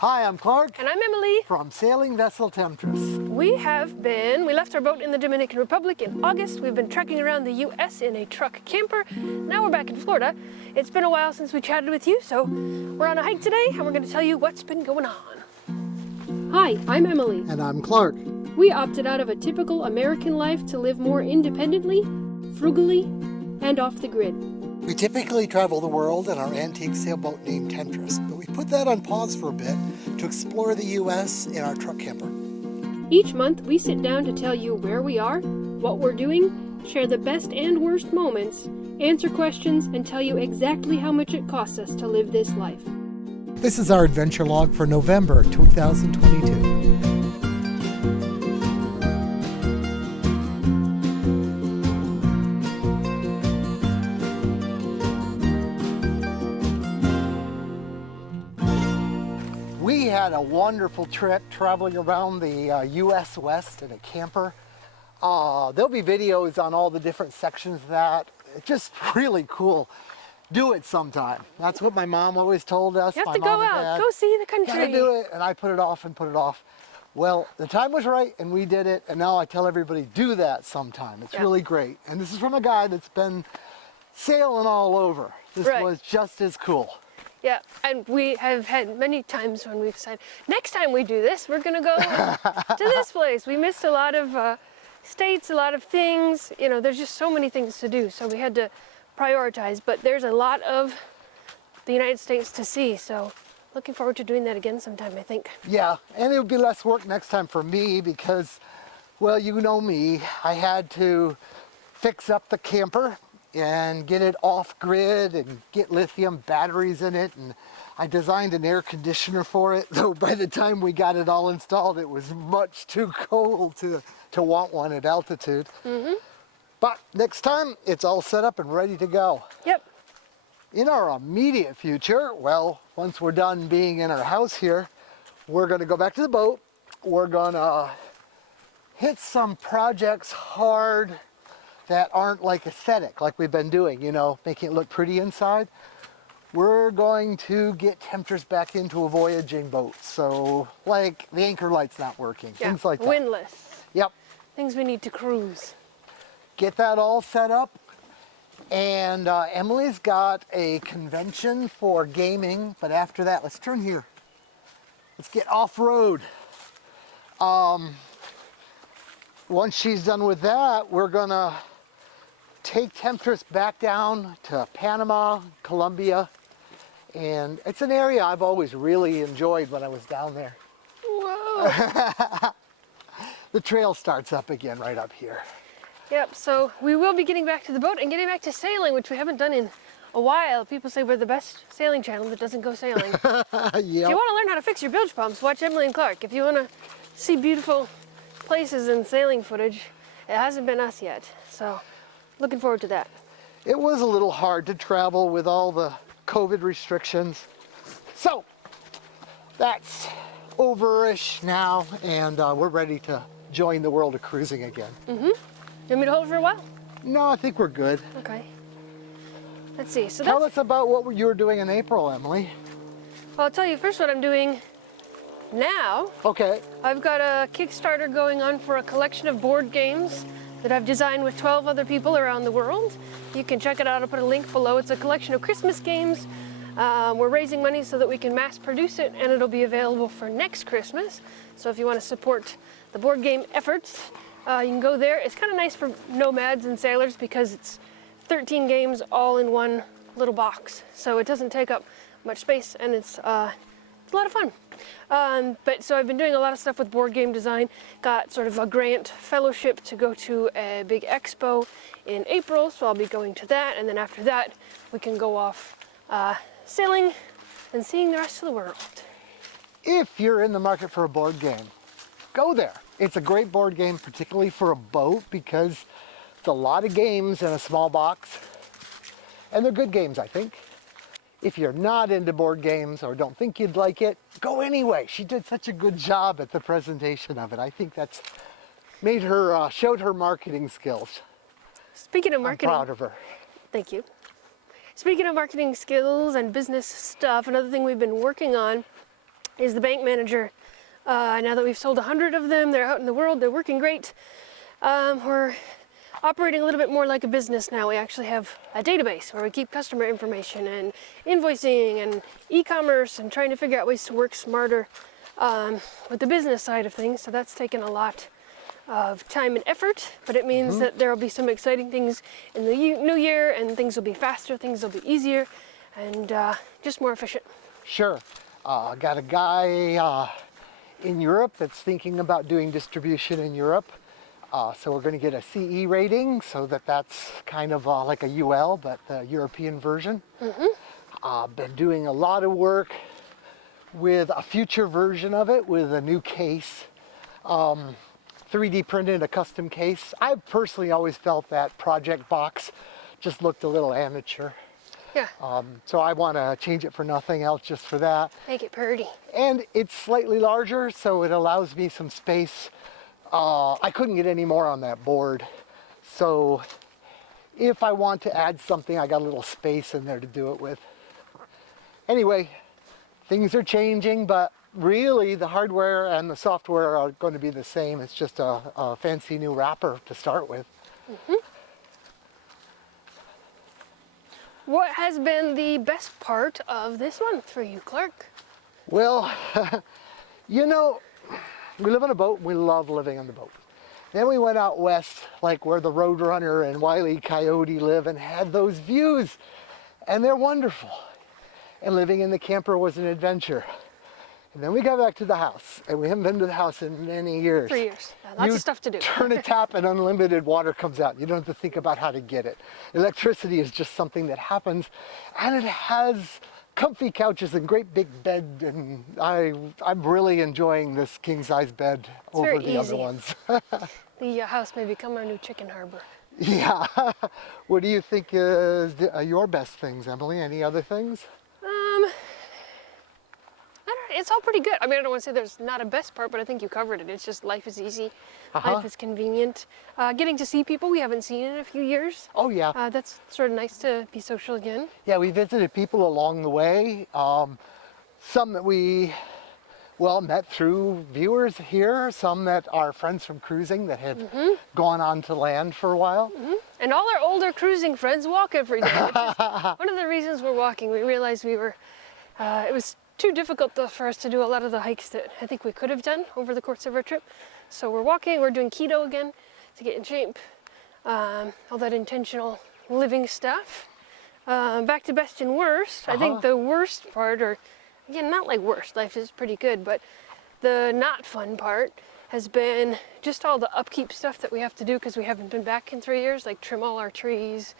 Hi, I'm Clark. And I'm Emily. From Sailing Vessel Temptress. We left our boat in the Dominican Republic in August. We've been trekking around the U.S. in a truck camper. Now we're back in Florida. It's been a while since we chatted with you, so we're on a hike today and we're going to tell you what's been going on. Hi, I'm Emily. And I'm Clark. We opted out of a typical American life to live more independently, frugally, and off the grid. We typically travel the world in our antique sailboat named Temptress, but we put that on pause for a bit to explore the U.S. in our truck camper. Each month, we sit down to tell you where we are, what we're doing, share the best and worst moments, answer questions, and tell you exactly how much it costs us to live this life. This is our adventure log for November 2022. We had a wonderful trip traveling around the U.S. West in a camper. There'll be videos on all the different sections of that. It's just really cool. Do it sometime. That's what my mom always told us. You have to go out, go see the country. Gotta do it, and I put it off and put it off. Well, the time was right, and we did it, and now I tell everybody, do that sometime. It's really great. And this is from a guy that's been sailing all over. This was just as cool. Yeah, and we have had many times when we've said, next time we do this, we're going to go to this place. We missed a lot of states, a lot of things. You know, there's just so many things to do, so we had to prioritize. But there's a lot of the United States to see, so looking forward to doing that again sometime, I think. Yeah, and it would be less work next time for me because, well, you know me. I had to fix up the camper and get it off grid and get lithium batteries in it, and I designed an air conditioner for it, though by the time we got it all installed it was much too cold to want one at altitude. But next time it's all set up and ready to go. Yep. In our immediate future, well, once we're done being in our house here, we're going to go back to the boat. We're going to hit some projects hard that aren't like aesthetic, like we've been doing, you know, making it look pretty inside. We're going to get Temptress back into a voyaging boat. So, like, the anchor light's not working, things like that. Windlass. Yep. Things we need to cruise. Get that all set up. And Emily's got a convention for gaming, but after that, let's turn here. Let's get off-road. Once she's done with that, we're gonna take Temptress back down to Panama, Colombia, and it's an area I've always really enjoyed when I was down there. Whoa! The trail starts up again right up here. Yep, so we will be getting back to the boat and getting back to sailing, which we haven't done in a while. People say we're the best sailing channel that doesn't go sailing. Yep. If you want to learn how to fix your bilge pumps, watch Emily and Clark. If you want to see beautiful places and sailing footage, it hasn't been us yet, so looking forward to that. It was a little hard to travel with all the COVID restrictions. So that's over-ish now, and we're ready to join the world of cruising again. You want me to hold it for a while? No, I think we're good. Okay. Let's see. So Tell us about what you were doing in April, Emily. Well, I'll tell you first what I'm doing now. Okay. I've got a Kickstarter going on for a collection of board games that I've designed with 12 other people around the world. You can check it out. I'll put a link below. It's a collection of Christmas games. We're raising money so that we can mass produce it, and it'll be available for next Christmas. So if you want to support the board game efforts, you can go there. It's kind of nice for nomads and sailors because it's 13 games all in one little box. So it doesn't take up much space, and it's a lot of fun. So I've been doing a lot of stuff with board game design. Got sort of a grant fellowship to go to a big expo in April, so I'll be going to that. And then after that, we can go off sailing and seeing the rest of the world. If you're in the market for a board game, go there. It's a great board game, particularly for a boat, because it's a lot of games in a small box. And they're good games, I think. If you're not into board games or don't think you'd like it, go anyway. She did such a good job at the presentation of it. I think that's made her, showed her marketing skills. Speaking of marketing, I'm proud of her. Thank you. Speaking of marketing skills and business stuff, another thing we've been working on is the bank manager. Now that we've sold 100 of them, they're out in the world, they're working great. We're operating a little bit more like a business now. We actually have a database where we keep customer information and invoicing and e-commerce and trying to figure out ways to work smarter with the business side of things. So that's taken a lot of time and effort, but it means that there will be some exciting things in the new year, and things will be faster, things will be easier, and just more efficient. Sure. Got a guy in Europe that's thinking about doing distribution in Europe. So we're going to get a CE rating, so that's kind of like a UL, but the European version. Been doing a lot of work with a future version of it with a new case. 3D printed a custom case. I personally always felt that project box just looked a little amateur. Yeah. So I want to change it for nothing else, just for that. Make it pretty. And it's slightly larger, so it allows me some space. I couldn't get any more on that board. So if I want to add something, I got a little space in there to do it with. Anyway, things are changing, but really the hardware and the software are going to be the same. It's just a fancy new wrapper to start with. What has been the best part of this month for you, Clark? Well, you know, we live on a boat, and we love living on the boat. Then we went out west, like where the Roadrunner and Wile E. Coyote live, and had those views, and they're wonderful. And living in the camper was an adventure. And then we got back to the house, and we haven't been to the house in many years. 3 years. Yeah, lots of stuff to do. Turn a tap and unlimited water comes out. You don't have to think about how to get it. Electricity is just something that happens, and it has comfy couches and great big bed, and I'm really enjoying this king-size bed over very the easy. other ones. The house may become our new chicken harbor. Yeah. What do you think is your best things, Emily? Any other things? It's all pretty good. I mean, I don't want to say there's not a best part, but I think you covered it. It's just life is easy, life is convenient. Getting to see people we haven't seen in a few years. Oh, yeah. That's sort of nice to be social again. Yeah, we visited people along the way. Some that we, met through viewers here, some that are friends from cruising that have gone on to land for a while. And all our older cruising friends walk every day, which is one of the reasons we're walking. We realized it was too difficult for us to do a lot of the hikes that I think we could have done over the course of our trip. So we're walking, we're doing keto again to get in shape, all that intentional living stuff. Back to best and worst. I think the worst part, or again, not like worst, life is pretty good, but the not fun part has been just all the upkeep stuff that we have to do because we haven't been back in 3 years, like trim all our trees,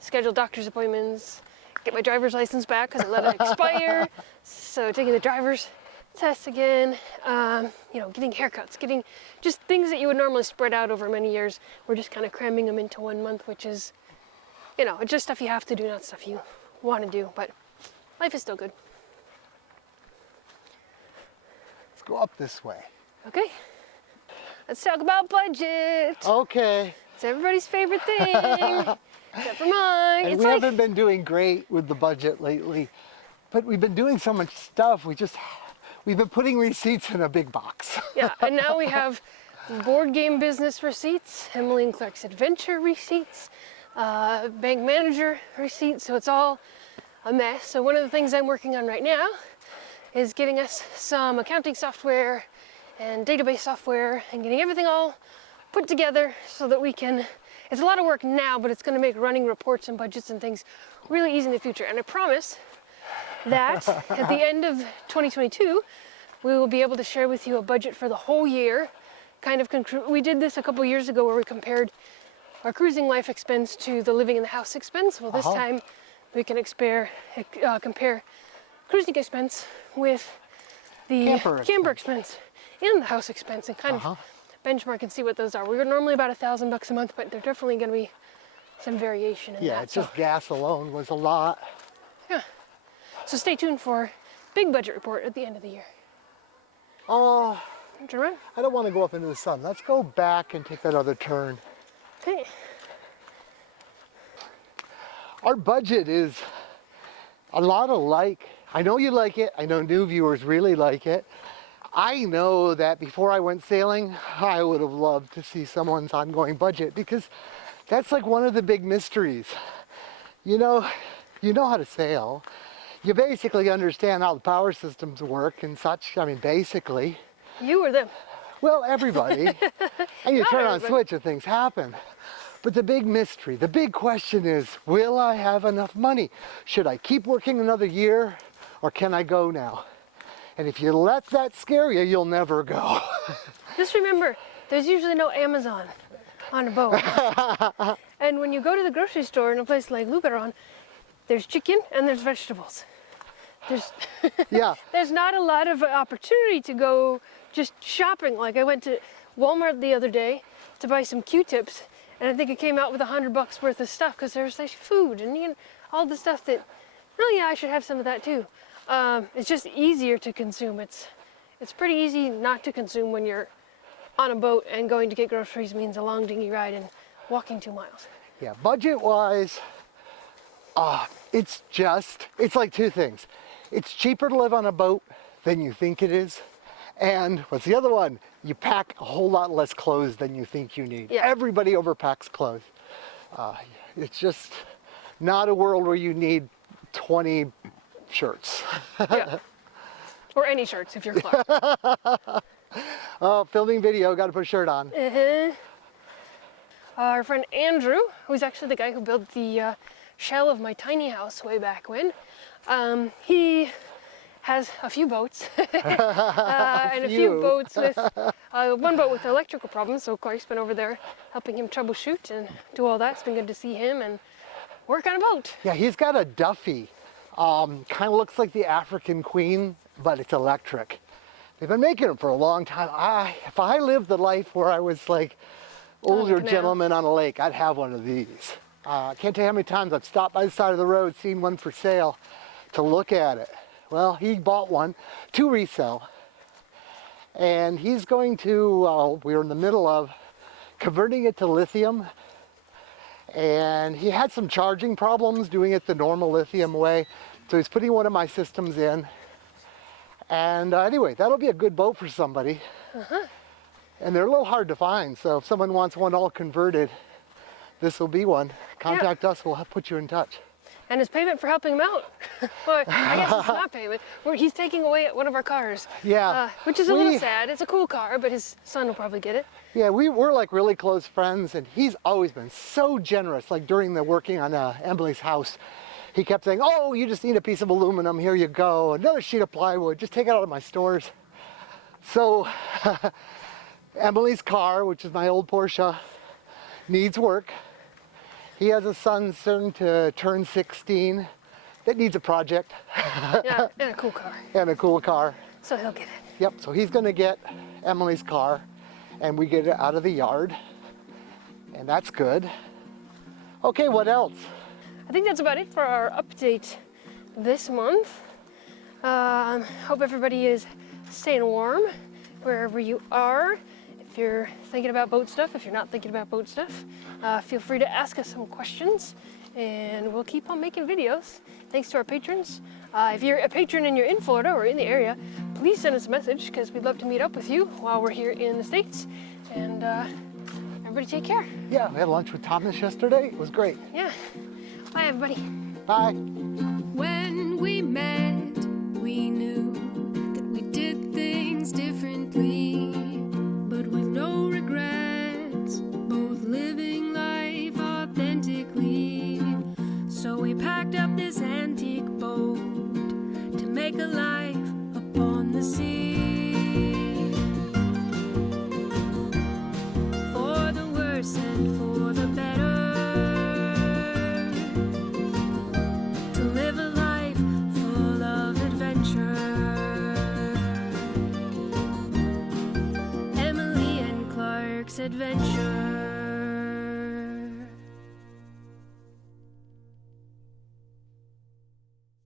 schedule doctor's appointments, get my driver's license back because I let it expire. So taking the driver's test again, getting haircuts, getting just things that you would normally spread out over many years. We're just kind of cramming them into 1 month, which is, it's just stuff you have to do, not stuff you want to do, but life is still good. Let's go up this way. Okay, let's talk about budget. Okay. It's everybody's favorite thing. Except for mine. And we haven't been doing great with the budget lately, but we've been doing so much stuff. We've been putting receipts in a big box. Yeah, and now we have board game business receipts, Emily and Clark's adventure receipts, bank manager receipts, so it's all a mess. So one of the things I'm working on right now is getting us some accounting software and database software and getting everything all put together so that we can. It's a lot of work now, but it's going to make running reports and budgets and things really easy in the future. And I promise that at the end of 2022, we will be able to share with you a budget for the whole year. We did this a couple years ago where we compared our cruising life expense to the living in the house expense. Well, this time we can compare cruising expense with the camper expense and the house expense and kind of benchmark and see what those are. We were normally about $1,000 a month, but there's definitely going to be some variation in that. Yeah, just gas alone was a lot. Yeah. So stay tuned for big budget report at the end of the year. Oh, Turn around. I don't want to go up into the sun. Let's go back and take that other turn. Okay. Our budget is a lot alike I know you like it. I know new viewers really like it. I know that before I went sailing, I would have loved to see someone's ongoing budget, because that's like one of the big mysteries. You know how to sail. You basically understand how the power systems work and such. I mean, basically. You or them? Well, everybody. And you Not turn on a everybody. switch and things happen. But the big mystery, the big question is, will I have enough money? Should I keep working another year, or can I go now? And if you let that scare you, you'll never go. Just remember, there's usually no Amazon on a boat. And when you go to the grocery store in a place like Luberon, there's chicken and there's vegetables. Yeah. There's not a lot of opportunity to go just shopping. Like I went to Walmart the other day to buy some Q-tips, and I think it came out with $100 worth of stuff, because there's like food and all the stuff that, oh yeah, I should have some of that too. It's just easier to consume. It's pretty easy not to consume when you're on a boat, and going to get groceries means a long dinghy ride and walking 2 miles. Yeah, budget-wise, it's like two things. It's cheaper to live on a boat than you think it is. And what's the other one? You pack a whole lot less clothes than you think you need. Yeah. Everybody overpacks clothes. It's just not a world where you need 20 shirts. Yeah. Or any shirts if you're Clark. Filming video, got to put a shirt on. Our friend Andrew, who's actually the guy who built the shell of my tiny house way back when, he has a few boats and a few boats with one boat with electrical problems. So Clark's been over there helping him troubleshoot and do all that. It's been good to see him and work on a boat. Yeah, he's got a Duffy. Kind of looks like the African Queen, but it's electric. They've been making them for a long time. If I lived the life where I was like older gentleman on a lake, I'd have one of these. I can't tell you how many times I've stopped by the side of the road, seen one for sale, to look at it. Well, he bought one to resell, and he's going to, we're in the middle of converting it to lithium, and he had some charging problems doing it the normal lithium way, so he's putting one of my systems in. And anyway, that'll be a good boat for somebody. And they're a little hard to find, so if someone wants one all converted, this will be one. Contact us, we'll put you in touch. And his payment for helping him out. Well, I guess it's not payment. He's taking away one of our cars. Yeah. Which is a little sad. It's a cool car, but his son will probably get it. Yeah, we're like really close friends, and he's always been so generous. Like during the working on Emily's house, he kept saying, oh, you just need a piece of aluminum, here you go. Another sheet of plywood, just take it out of my stores. So Emily's car, which is my old Porsche, needs work. He has a son soon to turn 16 that needs a project. Yeah, and a cool car. And a cool car. So he'll get it. Yep, so he's gonna get Emily's car, and we get it out of the yard, and that's good. Okay, what else? I think that's about it for our update this month. Hope everybody is staying warm wherever you are. If you're thinking about boat stuff, if you're not thinking about boat stuff, feel free to ask us some questions, and we'll keep on making videos. Thanks to our patrons. If you're a patron and you're in Florida or in the area, please send us a message, because we'd love to meet up with you while we're here in the States. And everybody take care. Yeah, we had lunch with Thomas yesterday. It was great. Yeah. Bye, everybody. Bye. When we met, we knew that we did things differently, but with no regrets, both living life authentically. So we packed up this antique boat to make a life upon the sea. For the worse and for the better, to live a life full of adventure. Emily and Clark's Adventure.